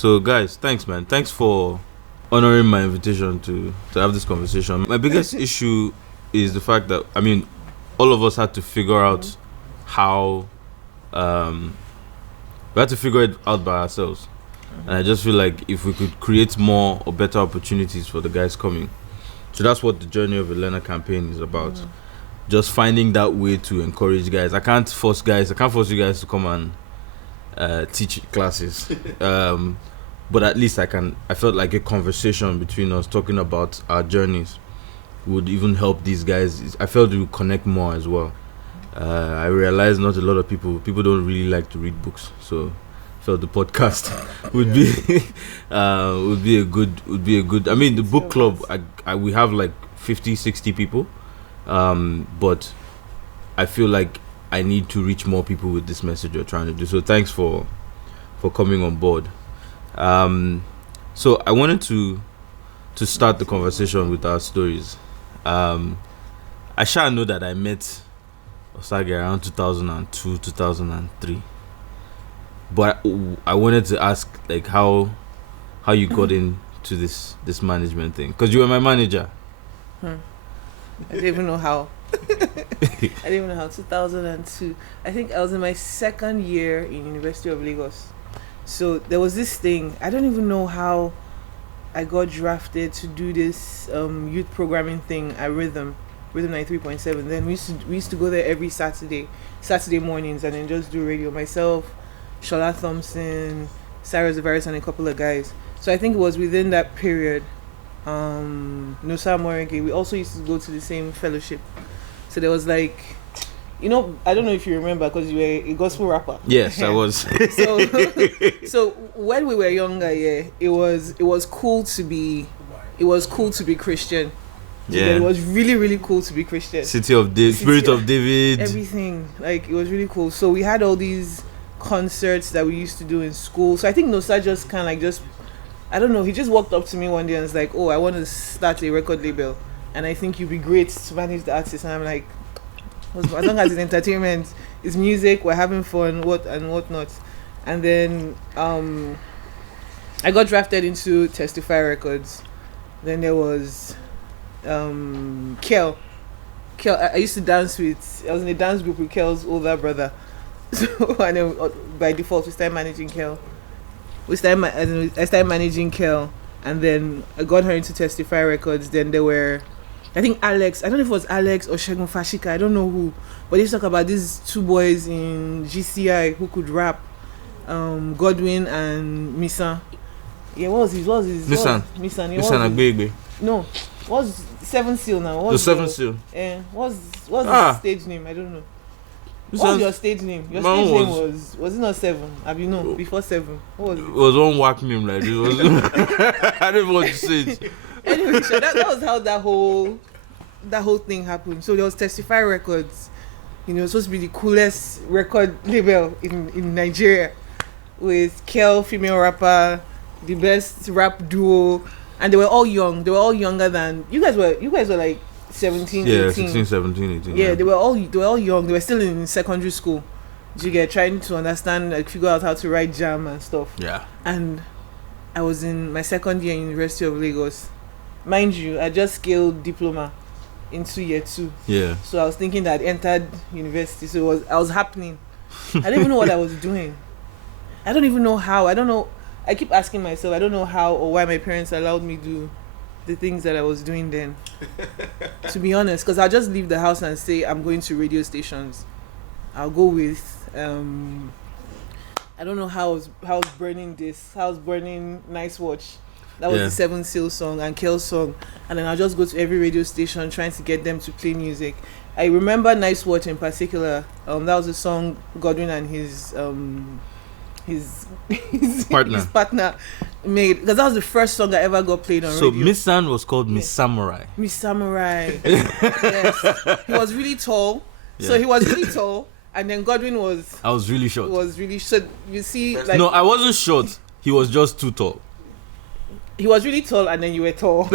So guys, thanks man. Thanks for honoring my invitation to have this conversation. My biggest issue is the fact that all of us had to figure out how we had to figure it out by ourselves. And I just feel like if we could create more or better opportunities for the guys coming. So that's what the journey of a learner campaign is about. Just finding that way to encourage guys. I can't force you guys to come and teach classes. But at least I felt like a conversation between us talking about our journeys would even help these guys. I felt it would connect more as well. I realized not a lot of people don't really like to read books, so I felt the podcast would be a good. I mean, the book club, we have like 50, 60 people, but I feel like I need to reach more people with this message you're trying to do. So thanks for coming on board. So I wanted to start the conversation with our stories. I shall know that I met Osagie around 2002, 2003. But I wanted to ask like how you got into this management thing, because you were my manager. I didn't even know how. 2002. I think I was in my second year in University of Lagos. So there was this thing. I don't even know how I got drafted to do this youth programming thing at Rhythm 93.7. Then we used to go there every Saturday mornings, and then just do radio. Myself, Shola Thompson, Sarah Zavaris, and a couple of guys. So I think it was within that period. Nusa Morenge, we also used to go to the same fellowship. So there was like, I don't know if you remember, because you were a gospel rapper. Yes, I was. So when we were younger, it was cool to be Christian. Yeah, it was really, really cool to be Christian. Spirit of David. Everything, like, it was really cool. So we had all these concerts that we used to do in school. So I think Nosa just kind of like I don't know, he just walked up to me one day and was like, "Oh, I want to start a record label, and I think you'd be great to manage the artists." And I'm like, as long as it's entertainment, it's music, we're having fun, whatnot. And then I got drafted into Testify Records. Then there was Kel. I used to I was in a dance group with Kel's older brother. So, and then by default we started managing Kel. I started managing Kel, and then I got her into Testify Records. Then there were, I think Alex, I don't know if it was Alex or Shegun Fashika, I don't know who, but they talk about these two boys in GCI who could rap, Godwin and Misan. Yeah, what was his Misan Agbegbe. No, what's Seven Seal now? The Seven Seal. What's his stage name? I don't know. What's your stage name? Your stage name was it not Seven? Before Seven. What was it? It was one whack name like this. I don't even want to say it. Anyway, so that was how that whole thing happened. So there was Testify Records. It was supposed to be the coolest record label in Nigeria, with Kel, female rapper, the best rap duo, and they were all young. They were all younger than you guys were. You guys were like 17, 18. 16, 17, 18. Yeah, they were all young. They were still in secondary school. You get trying to understand, like, figure out how to write jam and stuff. Yeah. And I was in my second year in University of Lagos. Mind you, I just scaled diploma into year 2. Yeah. So I was thinking that I'd entered university. So I was happening. I didn't even know what I was doing. I don't even know how. I don't know. I keep asking myself, I don't know how or why my parents allowed me to do the things that I was doing then. To be honest, because I'll just leave the house and say I'm going to radio stations. I'll go with I don't know how I was burning this. How I was burning Nice Watch. That was the Seven Seal song and Kel's song. And then I'll just go to every radio station trying to get them to play music. I remember Nice Watch in particular. That was a song Godwin and his partner made, because that was the first song I ever got played on radio. So Miss San was called Miss Samurai. Miss Samurai. Yes. He was really tall. Yeah. So he was really tall, and then Godwin was. I was really short. So you see, like, no, I wasn't short. He was just too tall. He was really tall, and then you were tall.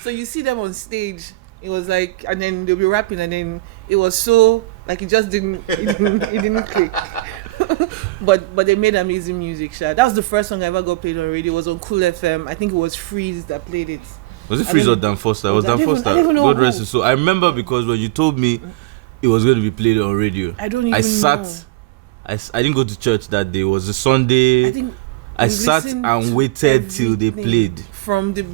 So you see them on stage. It was like, and then they'll be rapping, and then it was so like it just didn't click. but they made amazing music. Sha. That was the first song I ever got played on radio. It was on Cool FM. I think it was Freeze that played it. Was it Freeze or Dan Foster? It was Dan Foster. I don't even know God rest his soul. I remember because when you told me it was going to be played on radio, I don't even know. I didn't go to church that day. It was a Sunday. I sat and waited till they played. From the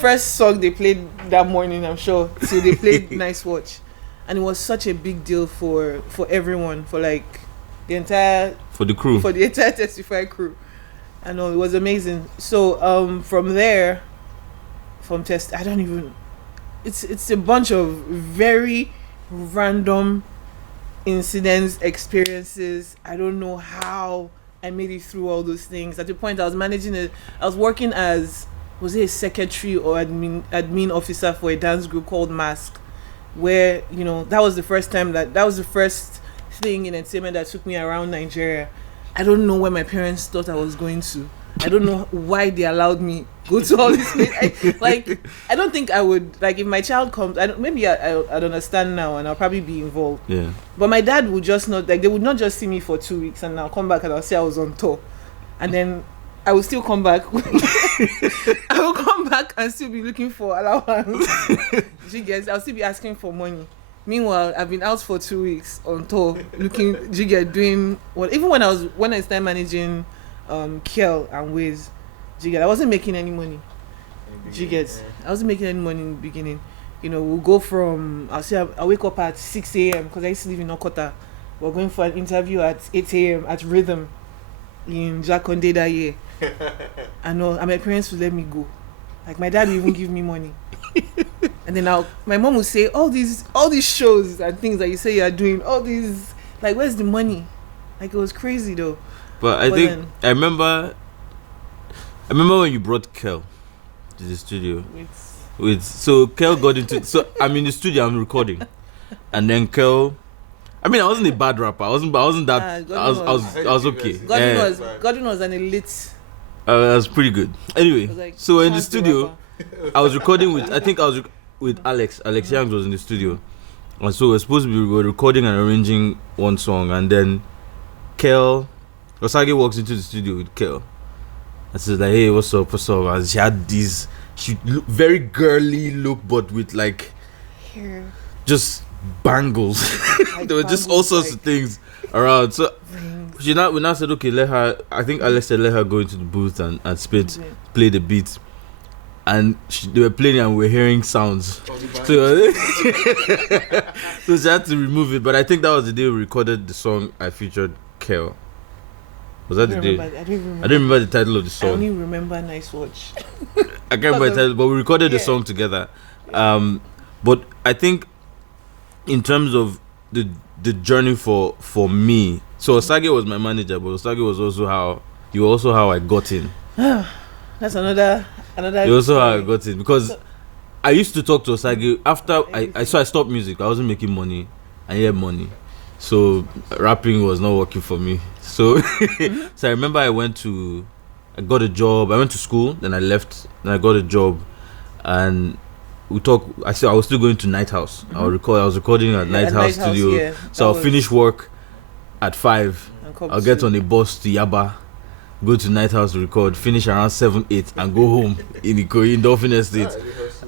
first song they played that morning, I'm sure, till they played Nice Watch. And it was such a big deal for everyone, for the entire Testify crew. I know, it was amazing. So from there, it's a bunch of very random incidents, experiences. I don't know how I made it through all those things. At the point I was working as, was it a secretary or admin officer for a dance group called Mask, where, that was the first time that was the first thing in entertainment that took me around Nigeria. I don't know where my parents thought I was going to. I don't know why they allowed me go to all this place. I don't think I would, if my child comes, I'd understand now and I'll probably be involved. Yeah. But my dad would just not, they would not just see me for 2 weeks and I'll come back and I'll say I was on tour. And then I will still come back. I will come back and still be looking for allowance. I'll still be asking for money. Meanwhile, I've been out for 2 weeks on tour, doing what. Even when I started managing Kel and Wiz, I wasn't making any money. I wasn't making any money in the beginning. We'll go from, I wake up at 6 a.m. because I used to live in Okota. We're going for an interview at 8 a.m. at Rhythm in Jakonde that year. And my parents would let me go. My dad would even give me money. And then my mom would say, all these shows and things that you say you are doing, all these, where's the money? It was crazy though. But I remember when you brought Kel to the studio. So Kel got into, so I'm in the studio, I'm recording, and then Kel, I wasn't a bad rapper. I wasn't that. I was okay. Godwin was an elite. I was pretty good. Anyway, so in the studio, I was recording with, I think I was with Alex. Alex Youngs was in the studio, and so we were recording and arranging one song, and then Osagie walks into the studio with Kel and says hey, what's up? And she had very girly look, but with hair, just bangles. There were just all sorts of things around. So we now said, okay, I think Alex said let her go into the booth and play the beat. And they were playing and we were hearing sounds. So she had to remove it. But I think that was the day we recorded the song I featured Kel. Was that the day? I don't remember the title of the song. I only remember Nice Watch. I can't remember the title, but we recorded the song together. But I think in terms of the journey for me, so Osagie was my manager, but Osagie was also how I got in. That's another. It was also how I got in, because I used to talk to Osagie after I stopped music. I wasn't making money. I needed money, so rapping was not working for me. So so I remember I got a job. I went to school, then I left, then I got a job, and we talk. I was still going to Night House. I was recording at Night House Studio. Yeah, so I'll finish work at 5. I'll get on a bus to Yaba, go to Night House to record, finish around 7, 8, and go home in Dolphin Estate.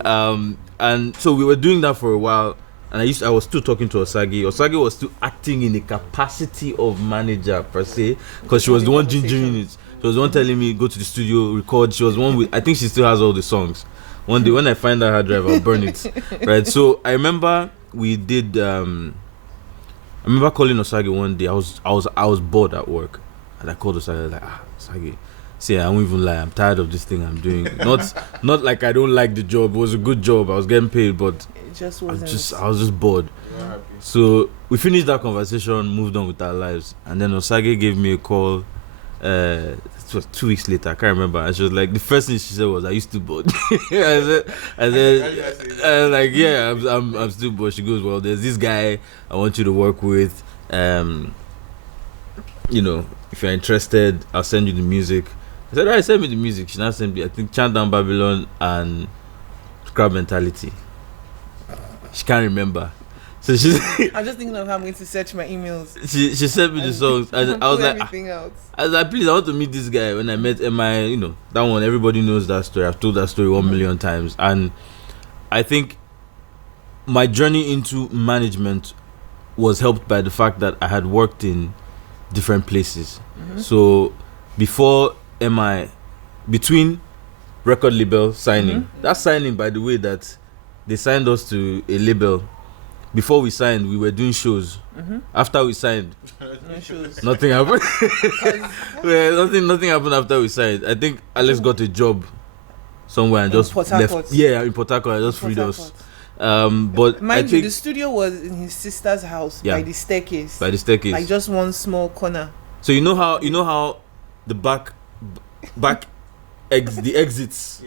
And so we were doing that for a while, and I was still talking to Osagie. Osagie was still acting in the capacity of manager per se, because she was the one gingering it. She was the one telling me go to the studio, record. She was the one with, I think she still has all the songs. One day when I find that hard drive, I'll burn it. Right. So I remember we did. I remember calling Osagie one day. I was bored at work, and I called Osagie Osagie, see, I won't even lie, I'm tired of this thing I'm doing. Not like I don't like the job. It was a good job. I was getting paid, but it just wasn't. I was just bored. So we finished that conversation, moved on with our lives, and then Osagie gave me a call. It was 2 weeks later, I can't remember. And she was like, the first thing she said was, "Are you still bored?" I said, like, yeah, I'm still bored. She goes, "Well, there's this guy I want you to work with. If you're interested, I'll send you the music." I said, "Alright, send me the music." She now sent me, I think, Chant Down Babylon and Crowd Mentality. She can't remember. So she I'm just thinking of how I'm going to search my emails. she sent me the songs, and I was like, everything out. I was like, please, I want to meet this guy. When I met MI, you know, that one, everybody knows that story. I've told that story 1,000,000 times, and I think my journey into management was helped by the fact that I had worked in different places. So before MI, between record label signing, that signing, by the way, that they signed us to a label. Before we signed, we were doing shows. After we signed, No shows. nothing happened. Well, nothing happened after we signed. I think Alex got a job somewhere and In just Port left. Harcourt. Yeah, in Port Harcourt, and just freed us. But Mind I you, think the studio was in his sister's house by the staircase. by the staircase. Like just one small corner. So you know how the back the exits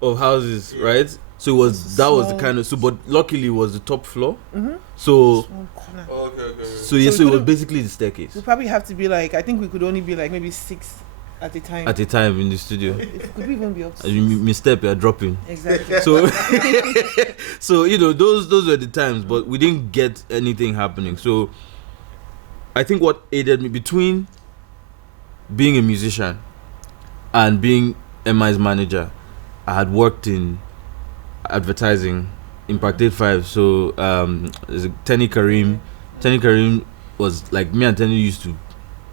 of houses, right? So it was that was the kind of but luckily it was the top floor. So Small corner. Okay. so yes, So so we it was couldn't- basically the staircase We probably have to be like, I think we could only be like maybe 6 at a time. at a time in the studio. Could we even be up to As you misstep, you're dropping. Exactly. So so you know those were the times, but we didn't get anything happening. So I think what aided me between being a musician and being MI's manager, I had worked in advertising, Impact 85. So there's a Tenny Karim. Tenny Karim was like, me and Tenny used to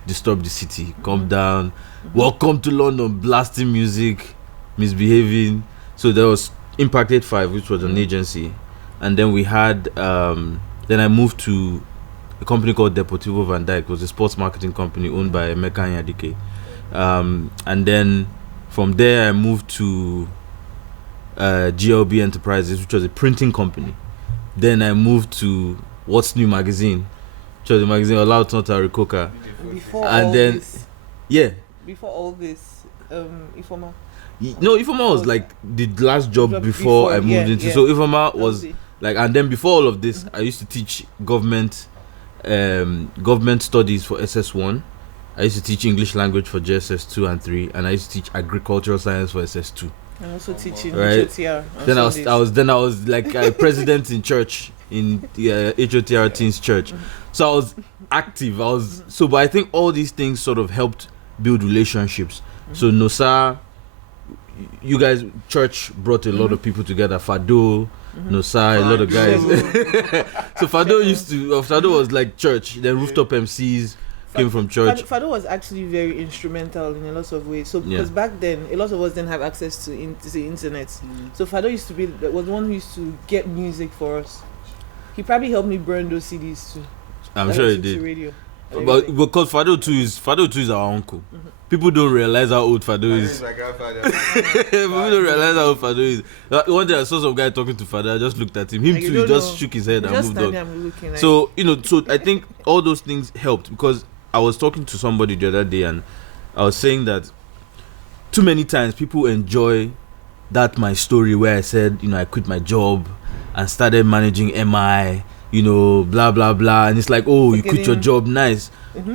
disturb the city, come down, welcome to London, blasting music, misbehaving. So there was Impact 85, which was an agency, and then we had then I moved to a company called Deportivo Van Dyke. It was a sports marketing company owned by Emeka Nyadike. And then from there I moved to GLB Enterprises, which was a printing company. Then I moved to What's New magazine, which was a magazine allowed not to Coca. Before And all then this, yeah, before all this, Ifoma. no, Ifoma was like the last job before I moved into. So Ifoma was like, and then before all of this, I used to teach government studies for SS1. I used to teach English language for JSS 2 and 3, and I used to teach agricultural science for SS2. I'm also teaching Right. HOTR. on Then Sundays. I was like a president in church in the HOTR Teens Church. So I was active. But I think all these things sort of helped build relationships. So Nosa, you guys, church brought a lot of people together. Fado, Nosa, a lot of guys. So Fado was like church. Then rooftop MCs came from church. Fado was actually very instrumental in a lot of ways. So because back then, a lot of us didn't have access to the internet. So Fado was the one who used to get music for us. He probably helped me burn those CDs too. I'm sure he To did. radio. But because Fado too is our uncle. People don't realize how old Fado is. My grandfather. People don't realize how old Fado is. One day I saw some guy talking to Fado. I just looked at him. Like, Too. you He don't just know. shook his head and Just moved stand on. there and looking like, So so I think all those things helped, because I was talking to somebody the other day and I was saying that too many times people enjoy that my story where I said, I quit my job and started managing MI, blah blah blah, and it's like, oh, you quit your job, nice.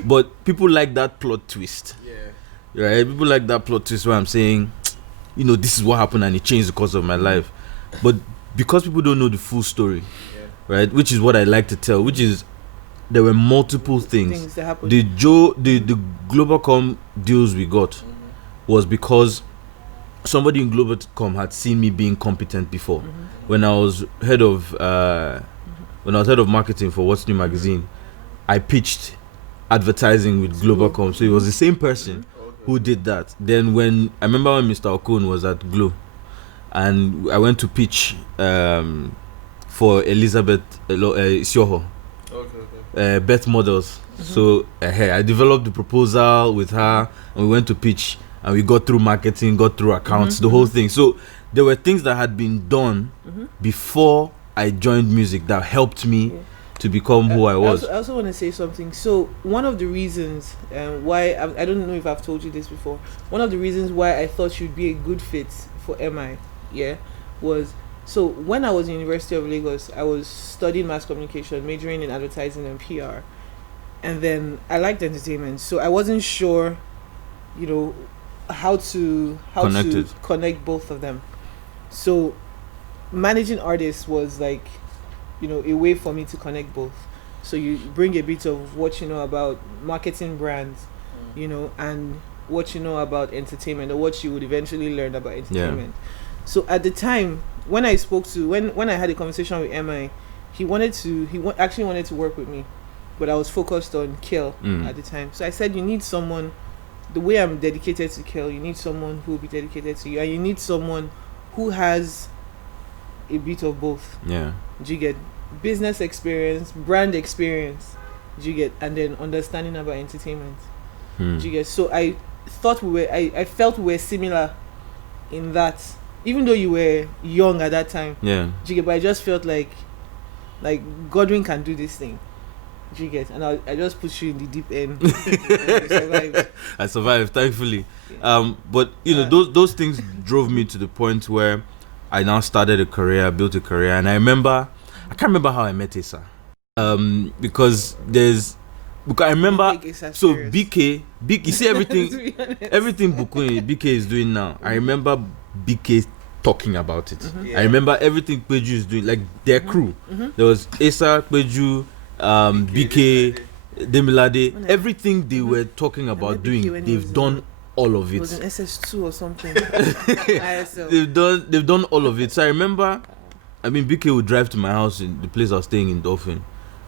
But people like that plot twist. Yeah. Right? People like that plot twist where I'm saying, this is what happened and it changed the course of my life. But because people don't know the full story, right? Which is what I like to tell, which is there were multiple things. that happened. The Globalcom deals we got was because somebody in Globalcom had seen me being competent before. When I was head of marketing for What's New magazine, I pitched advertising with Globalcom. So it was the same person who did that. Then when Mr. Okon was at Glo, and I went to pitch for Elizabeth Sioho, Beth Models. So I developed the proposal with her, and we went to pitch, and we got through marketing, got through accounts, the whole thing. So there were things that had been done before I joined music that helped me to become who I was. I also want to say something. So one of the reasons why I don't know if I've told you this before. One of the reasons why I thought you'd be a good fit for MI, was so when I was in University of Lagos, I was studying mass communication, majoring in advertising and PR, and then I liked entertainment, so I wasn't sure, how to connect both of them. So managing artists was like, a way for me to connect both. So you bring a bit of what you know about marketing brands, and what you know about entertainment, or what you would eventually learn about entertainment. So at the time when I spoke to when I had a conversation with MI, he actually wanted to work with me, but I was focused on Kill at the time. So I said, you need someone, the way I'm dedicated to Kill, you need someone who will be dedicated to you, and you need someone who has a bit of both. Yeah. Do you get business experience, brand experience? Do you get, and then understanding about entertainment? Do you get? So I thought I felt we were similar in that, even though you were young at that time. Yeah. Do you get? But I just felt like Godwin can do this thing. Do you get? And I just put you in the deep end. And you survived. I survived, thankfully. Yeah. But those things drove me to the point where I now started a career, built a career, and I can't remember how I met Asa. Because I remember, so BK, you see everything BK is doing now. I remember BK talking about it. I remember everything Peju is doing, like their crew. There was Asa, Peju, BK, Demilade, everything they were talking about doing, they've done all of it. It was an SS2 or something. ISL. They've done all of it. So I remember, BK would drive to my house in the place I was staying in Dolphin,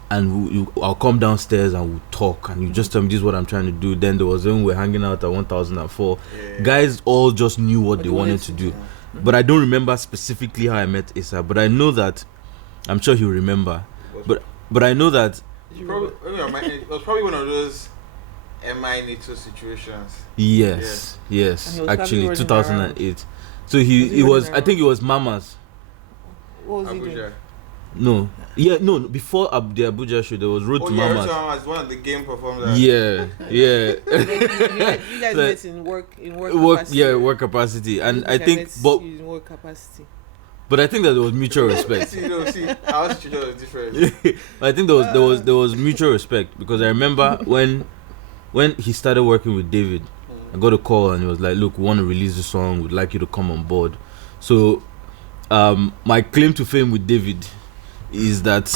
and I'll come downstairs and we'll talk, and you just tell me this is what I'm trying to do. Then there was when we were hanging out at 1004. Guys all just knew what they wanted to do. But I don't remember specifically how I met Issa, but I know that, I'm sure he'll remember. But I know that it was probably one of those MI NATO situations. Yes, actually 2008. So he was I think it was Mama's. What was he doing? No, before the Abuja show there was Road to Mama's. Mama's one of the game performers. Yeah. You guys met in work capacity. Yeah, work capacity, and I think in work capacity. But I think that there was mutual respect. See, our situation was different. I think there was mutual respect, because I remember when he started working with David, I got a call and he was like, "Look, we want to release the song. We'd like you to come on board." So, my claim to fame with David is that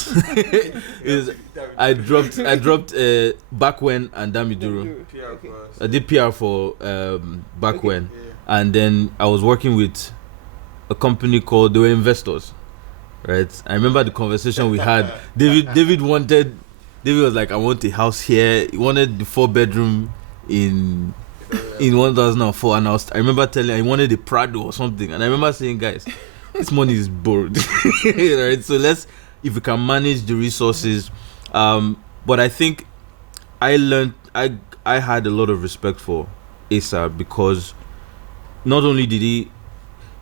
I dropped Back When and Damiduro. I did PR for Back When, and then I was working with a company called, they were investors, right? I remember the conversation we had. David was like, I want a house here. He wanted the 4-bedroom in 1004, and I remember telling him I wanted a Prado or something, and I remember saying, guys, this money is borrowed. Right? So if we can manage the resources. But I think I learned, I had a lot of respect for Asa, because not only did he,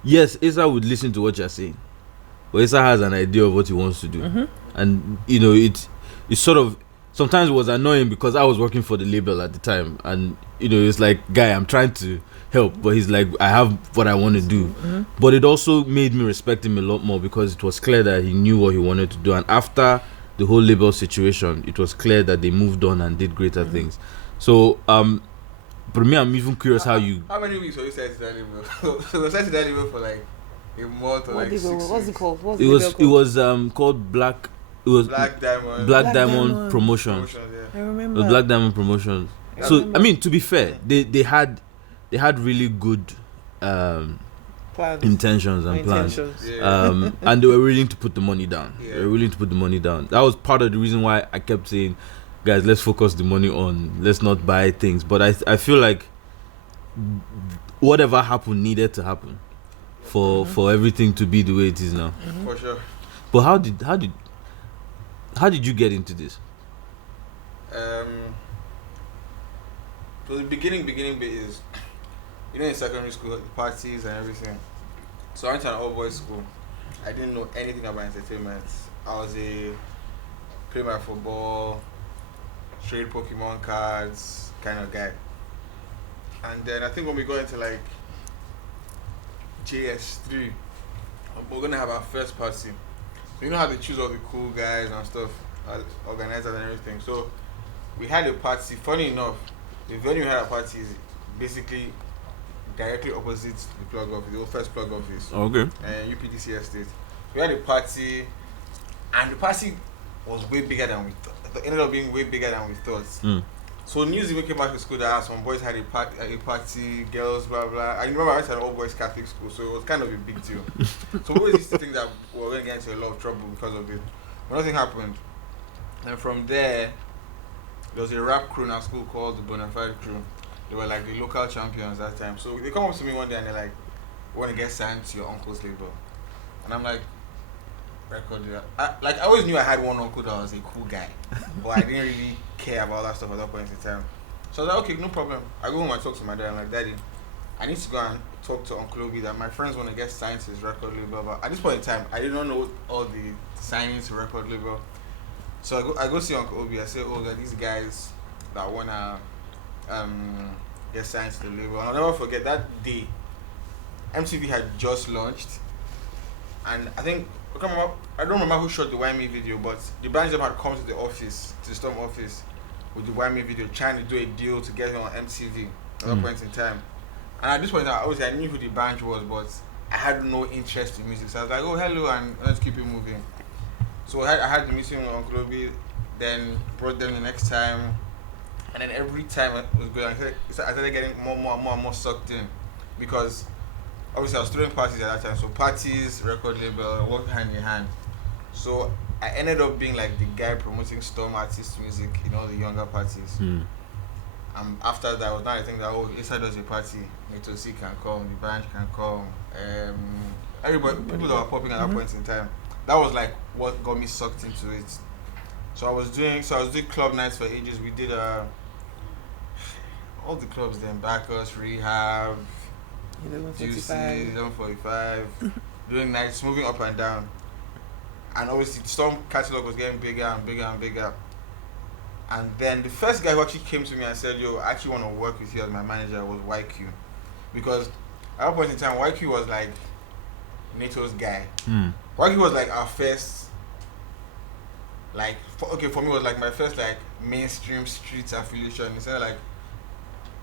yes, Asa would listen to what you're saying, but Asa has an idea of what he wants to do. And it's sort of, sometimes it was annoying because I was working for the label at the time, and it's like, guy, I'm trying to help, but he's like, I have what I want to do. But it also made me respect him a lot more, because it was clear that he knew what he wanted to do, and after the whole label situation, it was clear that they moved on and did greater things. So but me, I'm even curious how many weeks were you set to that label? So we set to that label for like a month or like 6 weeks. What's it called? It was called Black. It was Black Diamond. Black Diamond Promotions. I It remember. was Black Diamond Promotions. So to be fair, they had really good intentions and plans. And they were willing to put the money down. That was part of the reason why I kept saying, guys, let's focus the money on, let's not buy things. But I feel like whatever happened needed to happen for everything to be the way it is now. For sure. But how did you get into this? So the beginning bit is, in secondary school, the parties and everything. So I went to an all-boys school. I didn't know anything about entertainment. I was play my football, trade Pokemon cards kind of guy. And then I think when we got into like JS3, we're gonna have our first party. You know how they choose all the cool guys and stuff, organizers and everything. So we had a party. Funny enough, the venue we had a party is basically directly opposite the plug office, the first plug office. Okay. And UPDC estate. We had a party. And the party was way bigger than we thought. It ended up being way bigger than we thought. So news even came back to school that some boys had a party, girls, blah blah. I remember I went to an all boys Catholic school, so it was kind of a big deal. So we always used to think that we were going to get into a lot of trouble because of it. But nothing happened. And from there was a rap crew in our school called the Bonafide Crew. They were like the local champions that time. So they come up to me one day and they're like, "We want to get signed to your uncle's label." And I'm like, record deal. I always knew I had one uncle that was a cool guy, but I didn't really care about that stuff at that point in time. So I was like, okay, no problem. I go home and talk to my dad. I'm like, Daddy, I need to go and talk to Uncle Obi that my friends want to get signed to his record label. But at this point in time, I did not know all the signings to record label. So I go see Uncle Obi. I say, oh, there are these guys that want to get signed to the label. And I'll never forget that day, MTV had just launched. And I don't remember who shot the Why Me video, but the band had come to the office, to the Storm office, with the Why Me video, trying to do a deal to get him on MTV at that point in time. And at this point, obviously, I knew who the band was, but I had no interest in music. So I was like, oh, hello, and let's keep it moving. So I had the meeting with Uncle Obi, then brought them the next time. And then every time I was going, I started getting more sucked in. Because obviously I was throwing parties at that time, so parties, record label, worked hand in hand. So I ended up being like the guy promoting Storm artist music in all the younger parties. After that, I was now thinking that inside does a party, Nato C can come, the band can come, everybody, people that were popping at that point in time. That was like what got me sucked into it. So I was doing club nights for ages. We did all the clubs then, Bacchus, Rehab, 11:45, doing nights, moving up and down. And obviously the Storm catalog was getting bigger and bigger and bigger. And then the first guy who actually came to me and said, yo, I actually want to work with you as my manager was YQ. Because at that point in time, YQ was like NATO's guy. YQ was like our first, like, for me, it was like my first like mainstream street affiliation. Instead of like,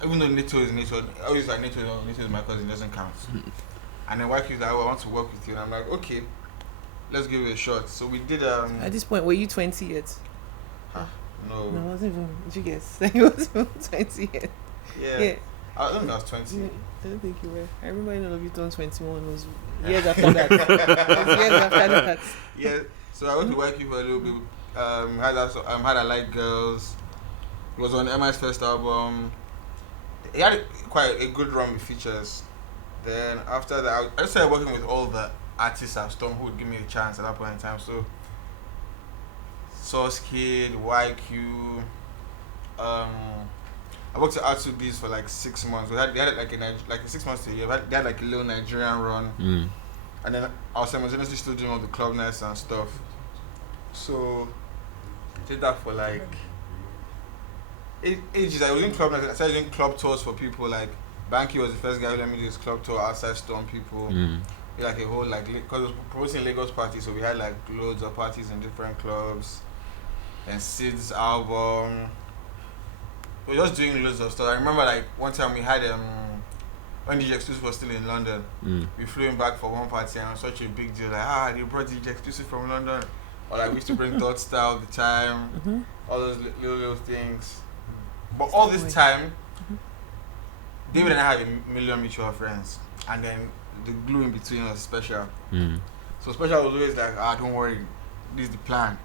even though NATO is NATO, I always like NATO is my cousin, it doesn't count. And then YQ is like, oh, I want to work with you. And I'm like, okay, let's give it a shot. So we did. At this point, were you 20 yet? No. No, I wasn't even. Did you guess? I wasn't even 20 yet. Yeah. I don't think I was 20. I don't think you were. I remember in of you turned 21 was years after that. It was years after that. Yeah. So I went to YQ for a little bit. Had I Like Girls. It was on MI's first album. He had quite a good run with features. Then after that, I started working with all the artists at Storm who would give me a chance at that point in time. So Source Kid, YQ. I worked at R2Bs for like 6 months. They had like 6 months to a year. They had like a little Nigerian run. And then I was simultaneously still doing all the club nights and stuff. So I did that for like ages. I was doing club nights. I started doing club tours for people. Like Banky was the first guy who let me do this club tour outside Storm people. Like a whole like, because it was promoting Lagos parties, so we had like loads of parties in different clubs. And Sid's album. We were just doing loads of stuff. I remember like one time we had when DJ Exclusive was still in London. We flew him back for one party and it was such a big deal. Like, they brought DJ Exclusive from London. Or like we used to bring Thought Style all the time. All those little things. But all this time, David and I had a million mutual friends. And then the glue in between was Special. So Special was always like, don't worry, this is the plan.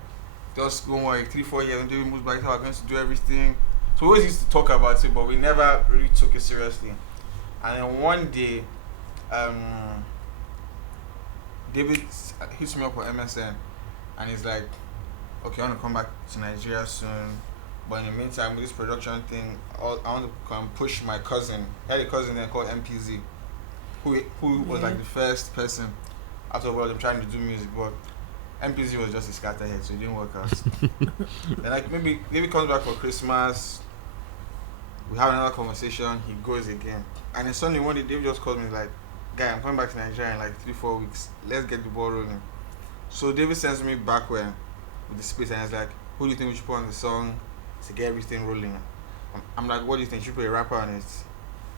Just don't worry, 3-4 years until we move back, how we're going to do everything. So we always used to talk about it, but we never really took it seriously. And then one day, David hits me up on MSN and he's like, okay, I want to come back to Nigeria soon. But in the meantime, with this production thing, I want to come push my cousin. I had a cousin there called MPZ, who was like the first person out of all them trying to do music, but MPZ was just a scatterhead, so it didn't work out. Then like maybe comes back for Christmas, we have another conversation, he goes again. And then suddenly one day David just called me like, guy, I'm coming back to Nigeria in like 3-4 weeks. Let's get the ball rolling. So David sends me back with the space and he's like, who do you think we should put on the song to get everything rolling? I'm like, what do you think? Should we put a rapper on it?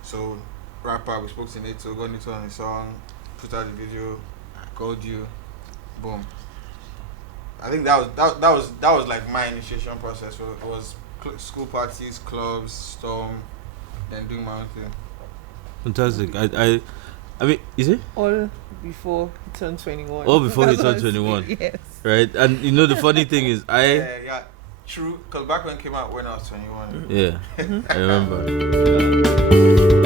So rapper, we spoke to Nato, got Nato on the song, put out the video, I called you, boom. I think that was like my initiation process. So it was school parties, clubs, Storm, then doing my own thing. Fantastic. I mean, is it? All before he turned 21. All before he That's turned honestly, 21. Yes. Right? And you know the funny thing is, Yeah, true. Because back when it came out when I was 21. yeah, I remember.